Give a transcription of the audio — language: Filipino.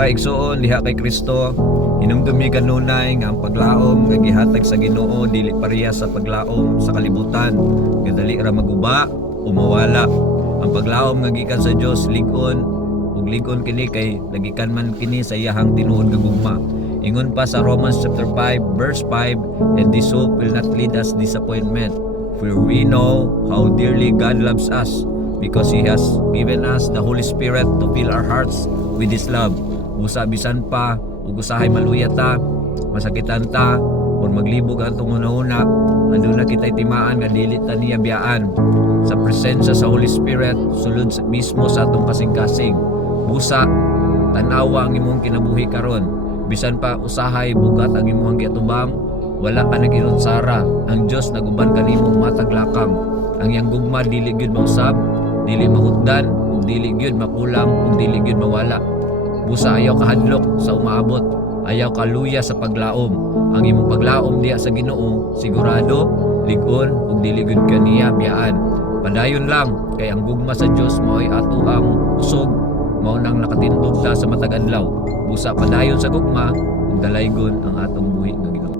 Mga igsoon diha kay Kristo, hinumdumi kanunay nga ang paglaom nga gihatag sa Ginoo dili pareha sa paglaom sa kalibutan, nga dali ra maguba o mawala. Ang paglaom nga gikan sa Dios lig-on ug lig-on kini kay nagikan man kini sa iyahang tinuod nga gugma. Ingon pa sa Romans chapter 5 verse 5, and this hope will not lead us disappointment, for we know how dearly God loves us, because He has given us the Holy Spirit to fill our hearts with His love. Busa bisan pa ug usahay maluya ta, masakitan ta, o maglibog ang tunguna-una, andun na kita'y timaan nga dili ta niya biyaan. Sa presensya sa Holy Spirit, sulod mismo sa atong kasing-kasing. Busa, tanawa ang imong kinabuhi karon. Bisan pa usahay bugat ang imong giatubang, wala ka naginunsara. Ang Dios naguban kanimong matag lakang. Ang iyang gugma dili gyud mausab, dili mahutdan, ug dili gyud makulang, ug dili gyud mawala. Busa ayaw kahadlok sa umaabot, ayaw kaluya sa paglaom. Ang imong paglaom diha sa Ginoo sigurado, lig-on ug dili gyud kaniya biyaan. Padayon lang kay ang gugma sa Dios mao'y ato ang usog, mao nang nakatindog ta sa matag adlaw. Busa padayon sa gugma ug dalaygon ang atong buhi nga Ginoo.